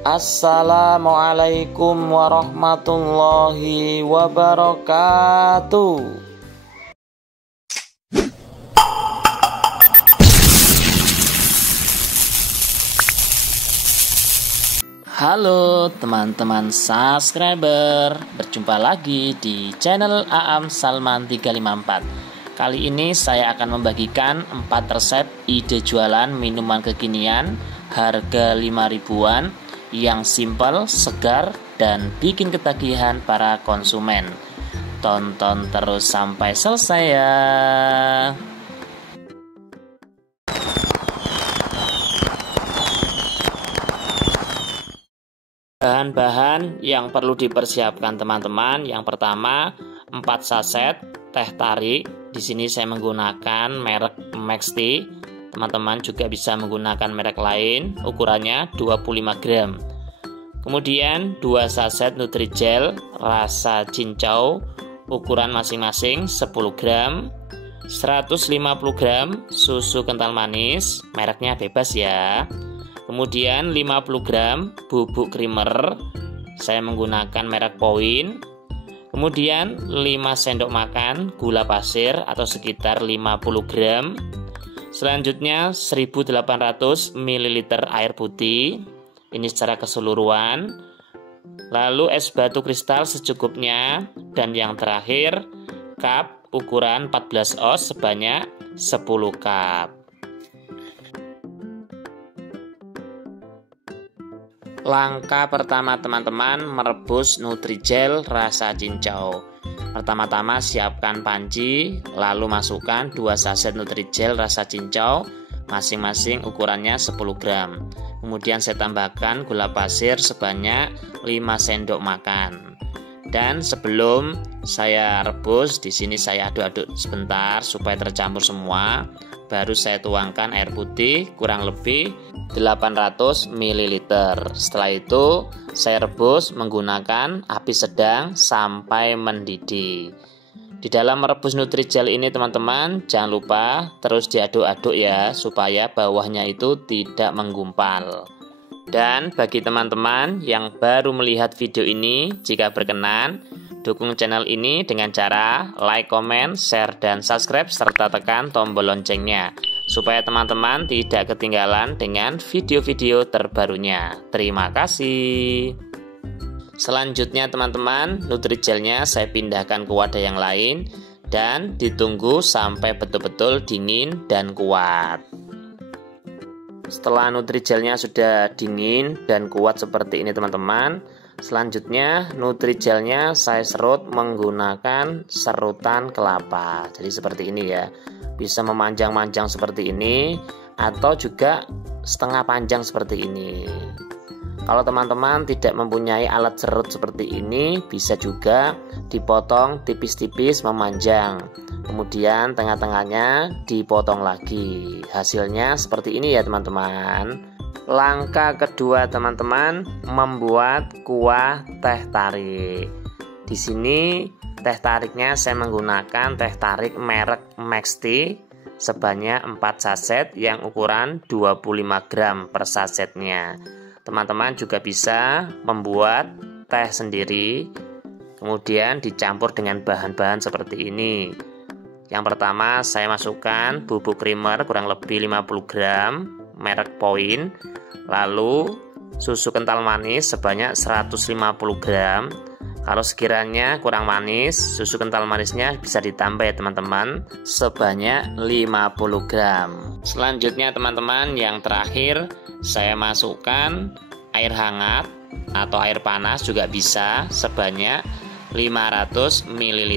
Assalamualaikum warahmatullahi wabarakatuh. Halo teman-teman subscriber, berjumpa lagi di channel Aam Salman 354. Kali ini saya akan membagikan 4 resep ide jualan minuman kekinian harga 5 ribuan yang simpel, segar, dan bikin ketagihan para konsumen. Tonton terus sampai selesai ya. Bahan-bahan yang perlu dipersiapkan teman-teman. Yang pertama, 4 saset teh tarik. Di sini saya menggunakan merek Max Tea. Teman-teman juga bisa menggunakan merek lain, ukurannya 25 gram. Kemudian 2 saset Nutrijel rasa cincau, ukuran masing-masing 10 gram. 150 gram susu kental manis, mereknya bebas ya. Kemudian 50 gram bubuk creamer, saya menggunakan merek Point. Kemudian 5 sendok makan gula pasir atau sekitar 50 gram. Selanjutnya 1800 ml air putih, ini secara keseluruhan. Lalu es batu kristal secukupnya. Dan yang terakhir, cup ukuran 14 oz sebanyak 10 cup. Langkah pertama teman-teman, merebus Nutrijel rasa cincau. Pertama-tama siapkan panci, lalu masukkan 2 saset Nutrijel rasa cincau, masing-masing ukurannya 10 gram. Kemudian saya tambahkan gula pasir sebanyak 5 sendok makan. Dan sebelum saya rebus, di sini saya aduk-aduk sebentar supaya tercampur semua. Baru saya tuangkan air putih kurang lebih 800 ml. Setelah itu saya rebus menggunakan api sedang sampai mendidih. Di dalam merebus Nutrijel ini teman-teman, jangan lupa terus diaduk-aduk ya, supaya bawahnya itu tidak menggumpal. Dan bagi teman-teman yang baru melihat video ini, jika berkenan, dukung channel ini dengan cara like, comment, share, dan subscribe, serta tekan tombol loncengnya, supaya teman-teman tidak ketinggalan dengan video-video terbarunya. Terima kasih. Selanjutnya teman-teman, Nutrijelnya saya pindahkan ke wadah yang lain dan ditunggu sampai betul-betul dingin dan kuat. Setelah Nutrijelnya sudah dingin dan kuat seperti ini teman-teman, selanjutnya Nutrijelnya saya serut menggunakan serutan kelapa. Jadi seperti ini ya, bisa memanjang-manjang seperti ini atau juga setengah panjang seperti ini. Kalau teman-teman tidak mempunyai alat serut seperti ini, bisa juga dipotong tipis-tipis memanjang. Kemudian tengah-tengahnya dipotong lagi. Hasilnya seperti ini ya teman-teman. Langkah kedua teman-teman, membuat kuah teh tarik. Di sini teh tariknya saya menggunakan teh tarik merek Max Tea sebanyak 4 saset yang ukuran 25 gram per sasetnya. Teman-teman juga bisa membuat teh sendiri, kemudian dicampur dengan bahan-bahan seperti ini. Yang pertama saya masukkan bubuk creamer kurang lebih 50 gram merek Point. Lalu susu kental manis sebanyak 150 gram. Kalau sekiranya kurang manis, susu kental manisnya bisa ditambah ya teman-teman, sebanyak 50 gram. Selanjutnya teman-teman, yang terakhir saya masukkan air hangat atau air panas juga bisa, sebanyak 500 ml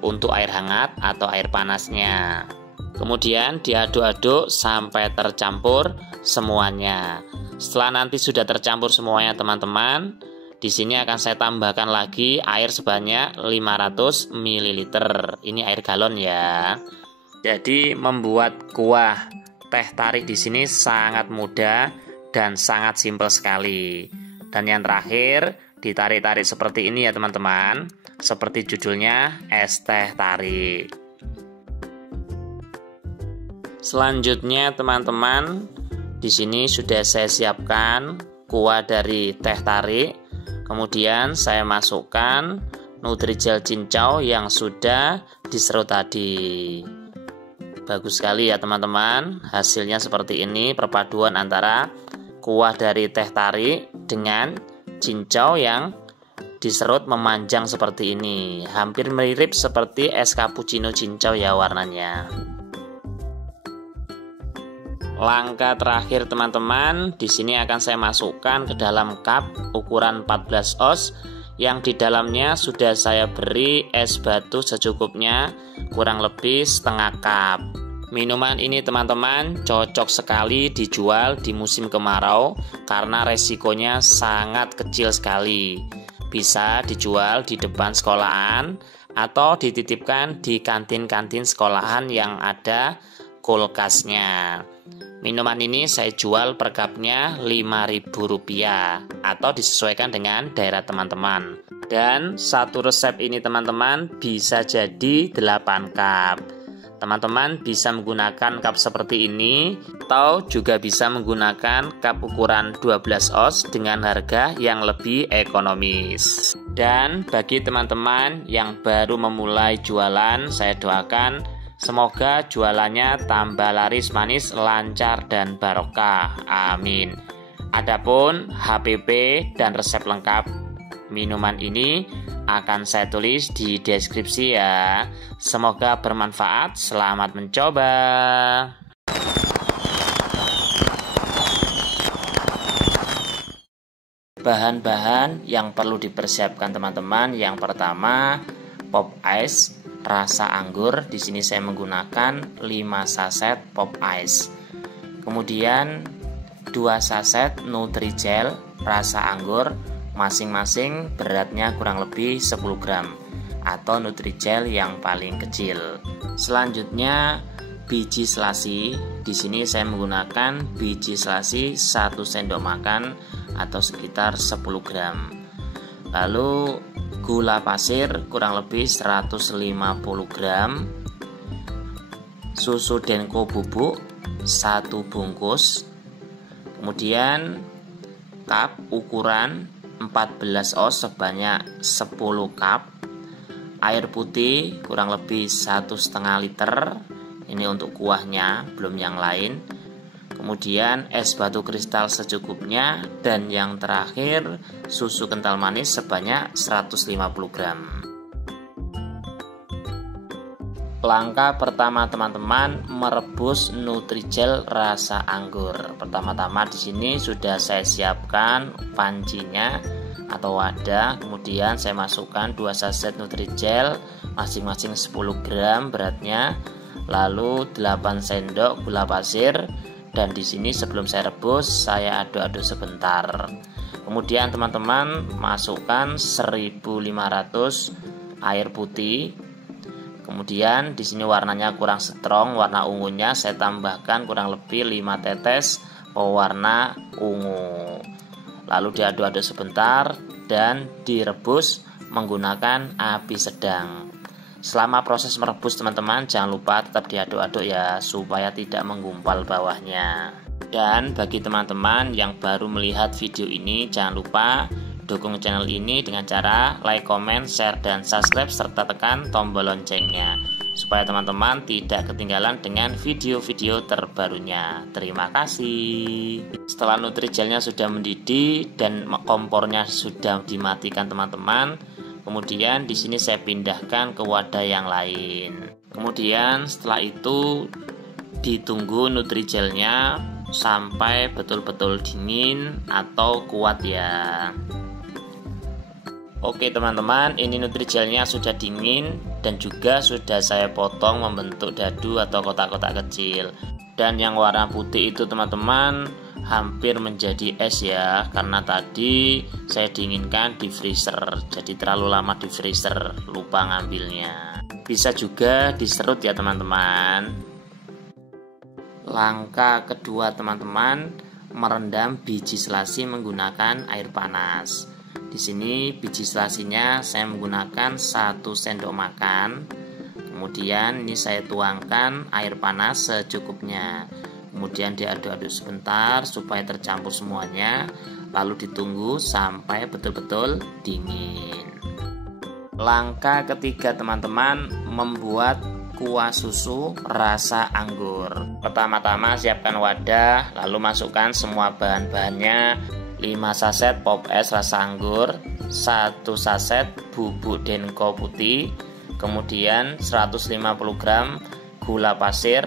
untuk air hangat atau air panasnya. Kemudian diaduk-aduk sampai tercampur semuanya. Setelah nanti sudah tercampur semuanya teman-teman, di sini akan saya tambahkan lagi air sebanyak 500 ml. Ini air galon ya. Jadi membuat kuah teh tarik di sini sangat mudah dan sangat simpel sekali. Dan yang terakhir, ditarik-tarik seperti ini ya teman-teman. Seperti judulnya, es teh tarik. Selanjutnya teman-teman, di sini sudah saya siapkan kuah dari teh tarik. Kemudian saya masukkan Nutrijel cincau yang sudah diserut tadi. Bagus sekali ya teman-teman. Hasilnya seperti ini, perpaduan antara kuah dari teh tarik dengan cincau yang diserut memanjang seperti ini. Hampir mirip seperti es cappuccino cincau ya warnanya. Langkah terakhir teman-teman, di sini akan saya masukkan ke dalam cup ukuran 14 oz yang di dalamnya sudah saya beri es batu secukupnya, kurang lebih setengah cup. Minuman ini teman-teman cocok sekali dijual di musim kemarau karena resikonya sangat kecil sekali. Bisa dijual di depan sekolahan atau dititipkan di kantin-kantin sekolahan yang ada kulkasnya. Minuman ini saya jual per cupnya Rp5.000 atau disesuaikan dengan daerah teman-teman. Dan satu resep ini teman-teman bisa jadi 8 cup. Teman-teman bisa menggunakan cup seperti ini atau juga bisa menggunakan cup ukuran 12 oz dengan harga yang lebih ekonomis. Dan bagi teman-teman yang baru memulai jualan, saya doakan semoga jualannya tambah laris manis, lancar, dan barokah. Amin. Adapun HPP dan resep lengkap minuman ini akan saya tulis di deskripsi ya. Semoga bermanfaat. Selamat mencoba. Bahan-bahan yang perlu dipersiapkan teman-teman. Yang pertama, pop ice rasa anggur. Di sini saya menggunakan 5 saset pop ice. Kemudian 2 saset Nutrijel rasa anggur, masing-masing beratnya kurang lebih 10 gram atau Nutrijel yang paling kecil. Selanjutnya biji selasi. Di sini saya menggunakan biji selasi 1 sendok makan atau sekitar 10 gram. Lalu gula pasir kurang lebih 150 gram, susu denko bubuk 1 bungkus, kemudian cup ukuran 14 oz sebanyak 10 cup, air putih kurang lebih 1,5 liter, ini untuk kuahnya belum yang lain. Kemudian es batu kristal secukupnya, dan yang terakhir susu kental manis sebanyak 150 gram. Langkah pertama teman-teman, merebus Nutrijel rasa anggur. Pertama-tama di sini sudah saya siapkan pancinya atau wadah. Kemudian saya masukkan 2 saset Nutrijel masing-masing 10 gram beratnya. Lalu 8 sendok gula pasir. Dan di sini sebelum saya rebus, saya aduk-aduk sebentar. Kemudian teman-teman masukkan 1.500 air putih. Kemudian di sini warnanya kurang strong, warna ungunya saya tambahkan kurang lebih 5 tetes pewarna ungu. Lalu diaduk-aduk sebentar dan direbus menggunakan api sedang. Selama proses merebus teman-teman jangan lupa tetap diaduk-aduk ya, supaya tidak menggumpal bawahnya. Dan bagi teman-teman yang baru melihat video ini, jangan lupa dukung channel ini dengan cara like, comment, share, dan subscribe, serta tekan tombol loncengnya supaya teman-teman tidak ketinggalan dengan video-video terbarunya. Terima kasih. Setelah Nutrijelnya sudah mendidih dan kompornya sudah dimatikan teman-teman, kemudian di sini saya pindahkan ke wadah yang lain. Kemudian setelah itu ditunggu Nutrijelnya sampai betul-betul dingin atau kuat ya. Oke teman-teman, ini Nutrijelnya sudah dingin dan juga sudah saya potong membentuk dadu atau kotak-kotak kecil. Dan yang warna putih itu teman-teman hampir menjadi es ya, karena tadi saya dinginkan di freezer, jadi terlalu lama di freezer, lupa ngambilnya. Bisa juga diserut ya teman-teman. Langkah kedua teman-teman, merendam biji selasi menggunakan air panas. Di sini biji selasinya saya menggunakan 1 sendok makan. Kemudian ini saya tuangkan air panas secukupnya. Kemudian diaduk-aduk sebentar supaya tercampur semuanya. lalu ditunggu sampai betul-betul dingin. Langkah ketiga teman-teman, membuat kuah susu rasa anggur. Pertama-tama siapkan wadah, lalu masukkan semua bahan-bahannya. 5 saset pop es rasa anggur, 1 saset bubuk denko putih, kemudian 150 gram gula pasir,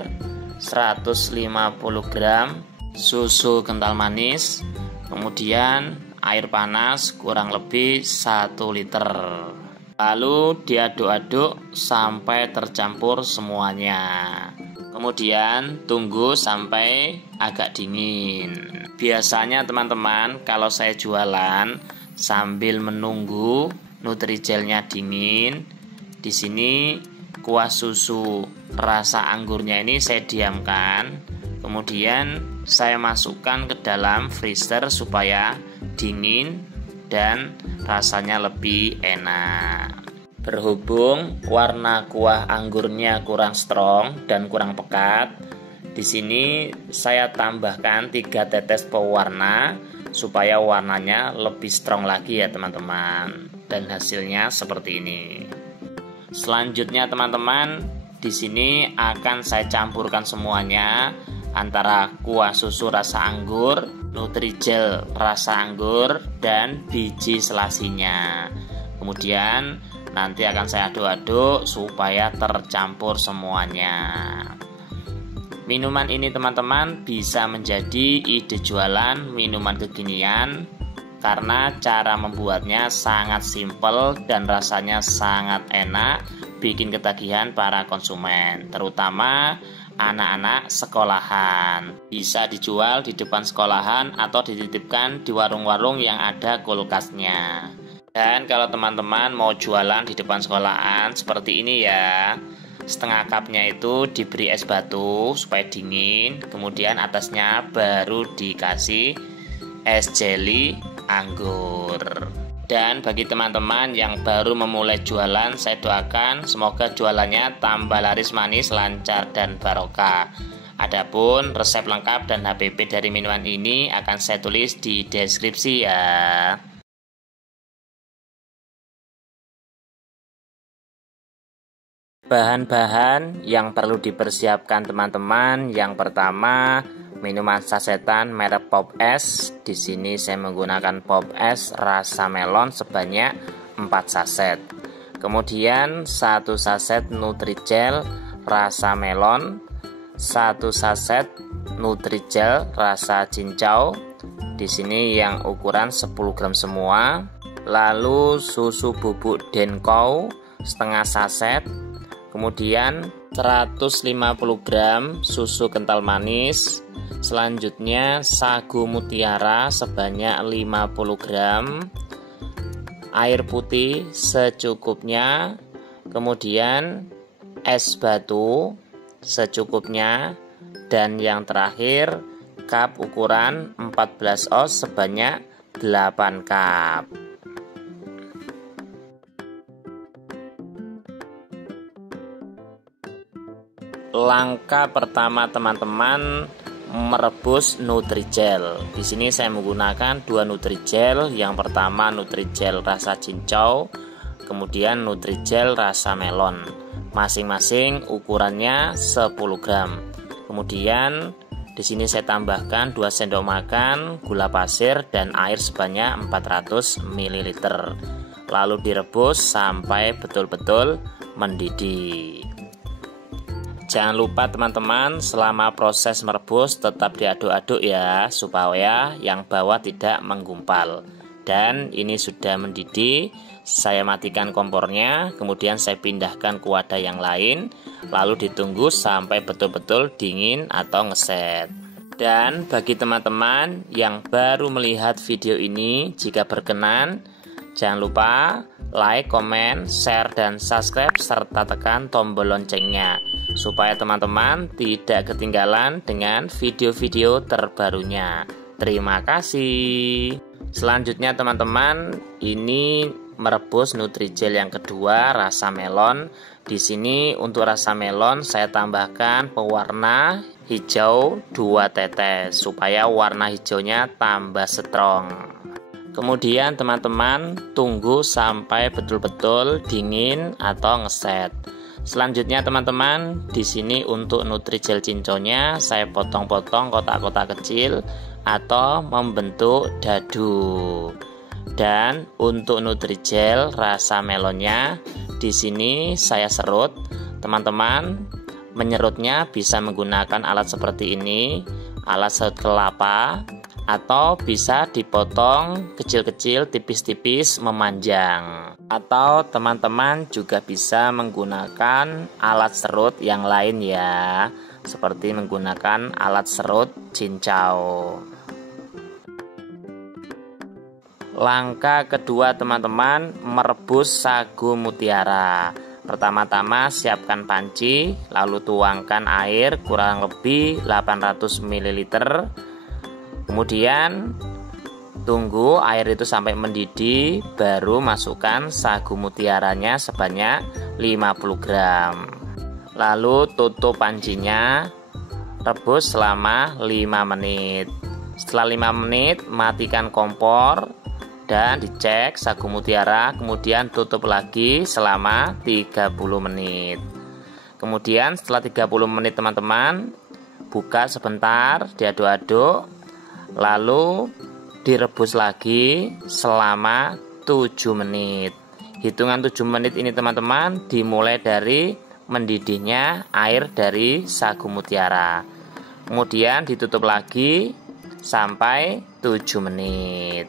150 gram susu kental manis, kemudian air panas kurang lebih 1 liter. Lalu diaduk-aduk sampai tercampur semuanya. Kemudian tunggu sampai agak dingin. Biasanya teman-teman kalau saya jualan sambil menunggu Nutrigelnya dingin, di sini kuah susu rasa anggurnya ini saya diamkan. Kemudian saya masukkan ke dalam freezer supaya dingin dan rasanya lebih enak. Berhubung warna kuah anggurnya kurang strong dan kurang pekat, di sini saya tambahkan 3 tetes pewarna supaya warnanya lebih strong lagi ya teman-teman. Dan hasilnya seperti ini. Selanjutnya teman-teman, di sini akan saya campurkan semuanya antara kuah susu rasa anggur, Nutrigel rasa anggur, dan biji selasinya. Kemudian nanti akan saya aduk-aduk supaya tercampur semuanya. Minuman ini teman-teman bisa menjadi ide jualan minuman kekinian karena cara membuatnya sangat simpel dan rasanya sangat enak, bikin ketagihan para konsumen, terutama anak-anak sekolahan. Bisa dijual di depan sekolahan atau dititipkan di warung-warung yang ada kulkasnya. Dan kalau teman-teman mau jualan di depan sekolahan seperti ini ya, setengah cupnya itu diberi es batu supaya dingin, kemudian atasnya baru dikasih es jelly anggur. Dan bagi teman-teman yang baru memulai jualan, saya doakan semoga jualannya tambah laris manis, lancar, dan barokah. Adapun resep lengkap dan HPP dari minuman ini akan saya tulis di deskripsi ya. Bahan-bahan yang perlu dipersiapkan teman-teman, yang pertama minuman sasetan merek Pop Es. Di sini saya menggunakan Pop Es rasa melon sebanyak 4 saset. Kemudian 1 saset Nutrigel rasa melon, 1 saset Nutrigel rasa cincau. Di sini yang ukuran 10 gram semua. Lalu susu bubuk denko setengah saset. Kemudian 150 gram susu kental manis. Selanjutnya sagu mutiara sebanyak 50 gram. Air putih secukupnya. Kemudian es batu secukupnya. Dan yang terakhir cup ukuran 14 oz sebanyak 8 cup. Langkah pertama teman-teman, merebus Nutrigel. Di sini saya menggunakan 2 Nutrigel. Yang pertama Nutrigel rasa cincau, kemudian Nutrigel rasa melon. Masing-masing ukurannya 10 gram. Kemudian di sini saya tambahkan 2 sendok makan gula pasir dan air sebanyak 400 ml. Lalu direbus sampai betul-betul mendidih. Jangan lupa teman-teman, selama proses merebus tetap diaduk-aduk ya, supaya yang bawah tidak menggumpal. Dan ini sudah mendidih, saya matikan kompornya, kemudian saya pindahkan ke wadah yang lain, lalu ditunggu sampai betul-betul dingin atau ngeset. Dan bagi teman-teman yang baru melihat video ini, jika berkenan, jangan lupa like, komen, share, dan subscribe, serta tekan tombol loncengnya supaya teman-teman tidak ketinggalan dengan video-video terbarunya. Terima kasih. Selanjutnya teman-teman, ini merebus Nutrigel yang kedua rasa melon. Di sini untuk rasa melon saya tambahkan pewarna hijau 2 tetes supaya warna hijaunya tambah strong. Kemudian teman-teman tunggu sampai betul-betul dingin atau ngeset. Selanjutnya teman-teman, di sini untuk Nutrijel cinconya saya potong-potong kotak-kotak kecil atau membentuk dadu. Dan untuk Nutrijel rasa melonnya di sini saya serut. Teman-teman menyerutnya bisa menggunakan alat seperti ini, alat serut kelapa, atau bisa dipotong kecil-kecil, tipis-tipis, memanjang. Atau teman-teman juga bisa menggunakan alat serut yang lain ya, seperti menggunakan alat serut cincau. Langkah kedua teman-teman, merebus sagu mutiara. Pertama-tama siapkan panci, lalu tuangkan air kurang lebih 800 ml. Kemudian tunggu air itu sampai mendidih, baru masukkan sagu mutiaranya sebanyak 50 gram. Lalu tutup pancinya, rebus selama 5 menit. Setelah 5 menit, matikan kompor dan dicek sagu mutiara, kemudian tutup lagi selama 30 menit. Kemudian setelah 30 menit teman-teman, buka sebentar, diaduk-aduk, lalu direbus lagi selama 7 menit. Hitungan 7 menit ini teman-teman dimulai dari mendidihnya air dari sagu mutiara. Kemudian ditutup lagi sampai 7 menit.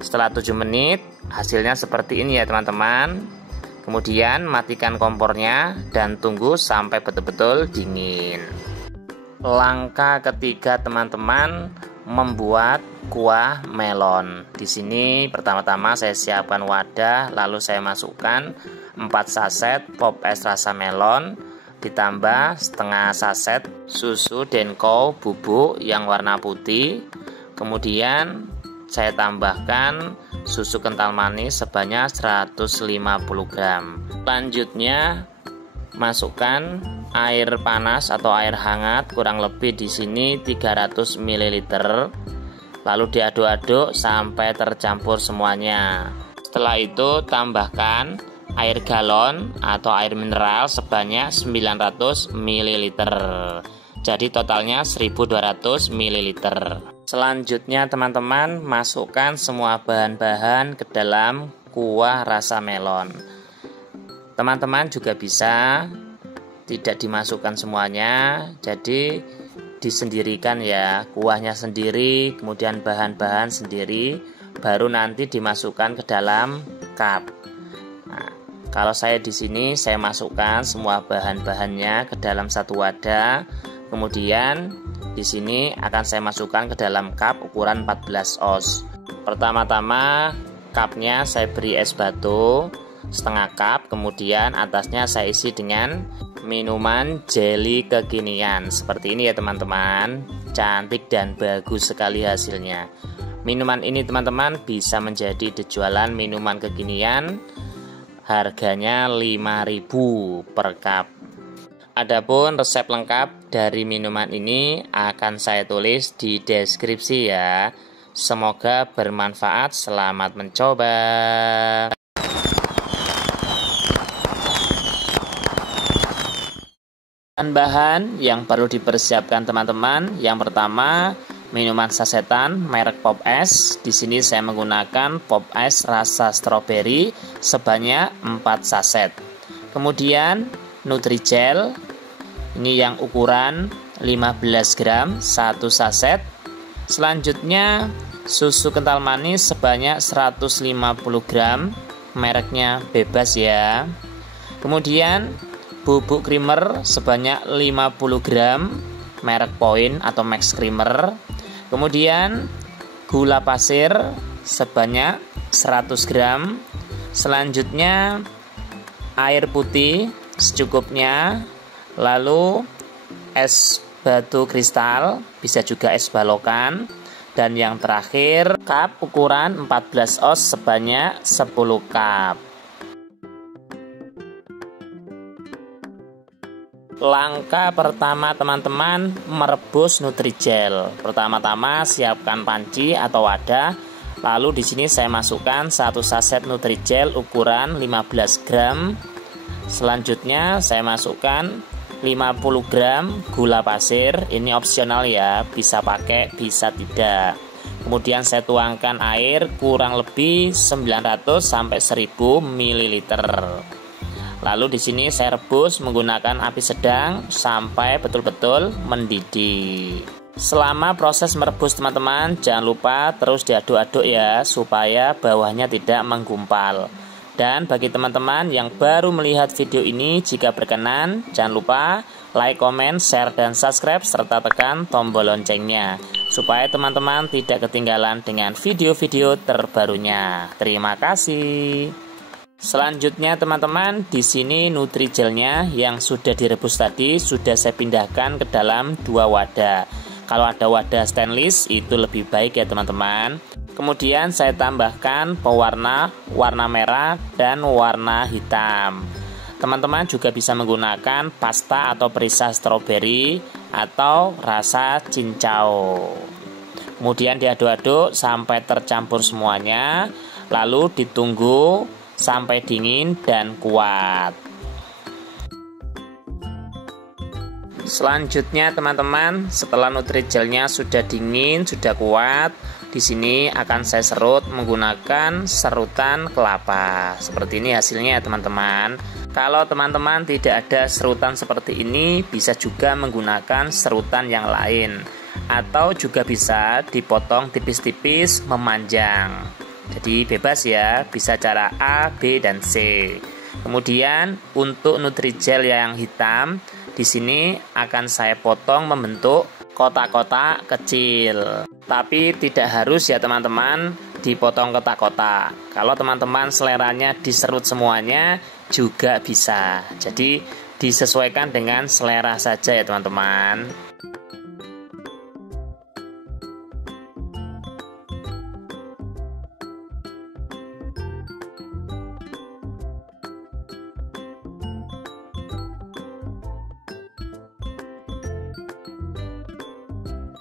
Setelah 7 menit hasilnya seperti ini ya teman-teman. Kemudian matikan kompornya dan tunggu sampai betul-betul dingin. Langkah ketiga teman-teman, membuat kuah melon. Di sini pertama-tama saya siapkan wadah, lalu saya masukkan 4 saset pop es rasa melon, ditambah setengah saset susu Denko bubuk yang warna putih. Kemudian saya tambahkan susu kental manis sebanyak 150 gram. Selanjutnya masukkan air panas atau air hangat kurang lebih di sini 300 ml. Lalu diaduk-aduk sampai tercampur semuanya. Setelah itu tambahkan air galon atau air mineral sebanyak 900 ml. Jadi totalnya 1200 ml. Selanjutnya teman-teman masukkan semua bahan-bahan ke dalam kuah rasa melon. Teman-teman juga bisa tidak dimasukkan semuanya, jadi disendirikan ya, kuahnya sendiri, kemudian bahan-bahan sendiri, baru nanti dimasukkan ke dalam cup. Nah, kalau saya di sini saya masukkan semua bahan-bahannya ke dalam satu wadah, kemudian di sini akan saya masukkan ke dalam cup ukuran 14 oz. Pertama-tama cupnya saya beri es batu setengah cup, kemudian atasnya saya isi dengan minuman jelly kekinian seperti ini ya teman-teman. Cantik dan bagus sekali hasilnya. Minuman ini teman-teman bisa menjadi dijualan minuman kekinian, harganya 5.000 per cup. Adapun resep lengkap dari minuman ini akan saya tulis di deskripsi ya. Semoga bermanfaat, selamat mencoba. Bahan yang perlu dipersiapkan teman-teman. Yang pertama, minuman sasetan merek Pop Es. Di sini saya menggunakan Pop Es rasa stroberi sebanyak 4 saset. Kemudian Nutrijel, ini yang ukuran 15 gram 1 saset. Selanjutnya susu kental manis sebanyak 150 gram, mereknya bebas ya. Kemudian bubuk creamer sebanyak 50 gram, merek Point atau Max Creamer. Kemudian gula pasir sebanyak 100 gram. Selanjutnya air putih secukupnya. Lalu es batu kristal, bisa juga es balokan. Dan yang terakhir cup ukuran 14 oz sebanyak 10 cup. Langkah pertama teman-teman, merebus Nutrijel. Pertama-tama siapkan panci atau wadah. Lalu di sini saya masukkan 1 saset Nutrijel ukuran 15 gram. Selanjutnya saya masukkan 50 gram gula pasir. Ini opsional ya, bisa pakai bisa tidak. Kemudian saya tuangkan air kurang lebih 900 sampai 1000 ml. Lalu di sini saya rebus menggunakan api sedang sampai betul-betul mendidih. Selama proses merebus teman-teman, jangan lupa terus diaduk-aduk ya, supaya bawahnya tidak menggumpal. Dan bagi teman-teman yang baru melihat video ini, jika berkenan, jangan lupa like, comment, share, dan subscribe, serta tekan tombol loncengnya, supaya teman-teman tidak ketinggalan dengan video-video terbarunya. Terima kasih. Selanjutnya teman-teman, di sini Nutrijelnya yang sudah direbus tadi sudah saya pindahkan ke dalam 2 wadah. Kalau ada wadah stainless itu lebih baik ya teman-teman. Kemudian saya tambahkan pewarna, warna merah dan warna hitam. Teman-teman juga bisa menggunakan pasta atau perisa stroberi atau rasa cincau. Kemudian diaduk-aduk sampai tercampur semuanya, lalu ditunggu sampai dingin dan kuat. Selanjutnya teman-teman, setelah Nutrijelnya sudah dingin, sudah kuat, di sini akan saya serut menggunakan serutan kelapa. Seperti ini hasilnya ya teman-teman. Kalau teman-teman tidak ada serutan seperti ini, bisa juga menggunakan serutan yang lain, atau juga bisa dipotong tipis-tipis memanjang. Jadi bebas ya, bisa cara A, B, dan C. Kemudian untuk Nutrijel yang hitam, di sini akan saya potong membentuk kotak-kotak kecil. Tapi tidak harus ya teman-teman dipotong kotak-kotak. Kalau teman-teman seleranya diserut semuanya juga bisa. Jadi disesuaikan dengan selera saja ya teman-teman.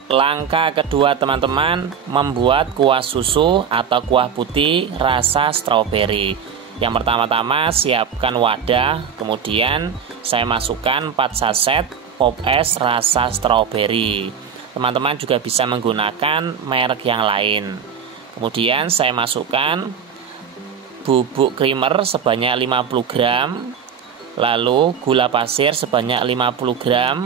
Langkah kedua teman-teman, membuat kuah susu atau kuah putih rasa stroberi. Yang pertama-tama siapkan wadah, kemudian saya masukkan 4 saset pop es rasa stroberi. Teman-teman juga bisa menggunakan merek yang lain. Kemudian saya masukkan bubuk creamer sebanyak 50 gram, lalu gula pasir sebanyak 50 gram,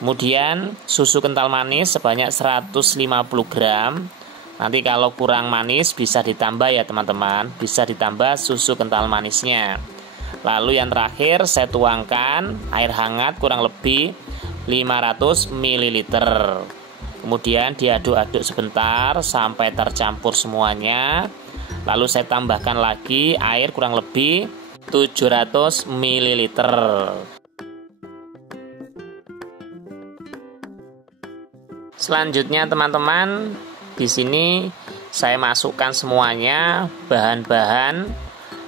kemudian susu kental manis sebanyak 150 gram. Nanti kalau kurang manis bisa ditambah ya teman-teman, bisa ditambah susu kental manisnya. Lalu yang terakhir saya tuangkan air hangat kurang lebih 500 ml. Kemudian diaduk-aduk sebentar sampai tercampur semuanya. Lalu saya tambahkan lagi air kurang lebih 700 ml. Selanjutnya teman-teman, di sini saya masukkan semuanya bahan-bahan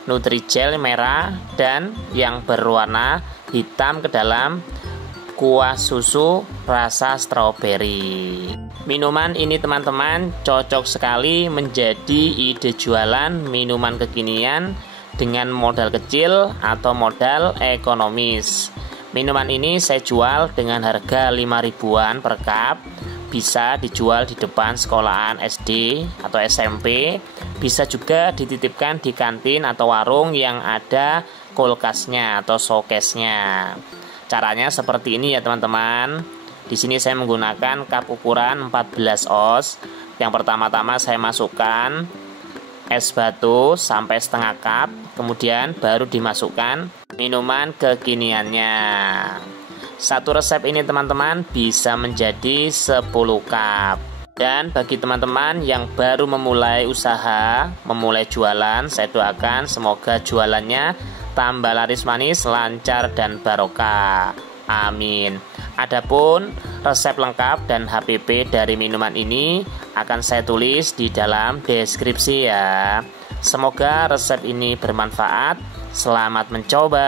Nutrijel merah dan yang berwarna hitam ke dalam kuah susu rasa stroberi. Minuman ini teman-teman cocok sekali menjadi ide jualan minuman kekinian dengan modal kecil atau modal ekonomis. Minuman ini saya jual dengan harga 5 ribuan per cup. Bisa dijual di depan sekolahan SD atau SMP, bisa juga dititipkan di kantin atau warung yang ada kulkasnya atau showcase-nya. Caranya seperti ini ya teman-teman. Di sini saya menggunakan cup ukuran 14 oz. Yang pertama-tama saya masukkan es batu sampai setengah cup, kemudian baru dimasukkan minuman kekiniannya. Satu resep ini teman-teman bisa menjadi 10 cup. Dan bagi teman-teman yang baru memulai usaha, memulai jualan, saya doakan semoga jualannya tambah laris manis, lancar, dan barokah. Amin. Adapun resep lengkap dan HPP dari minuman ini akan saya tulis di dalam deskripsi ya. Semoga resep ini bermanfaat. Selamat mencoba.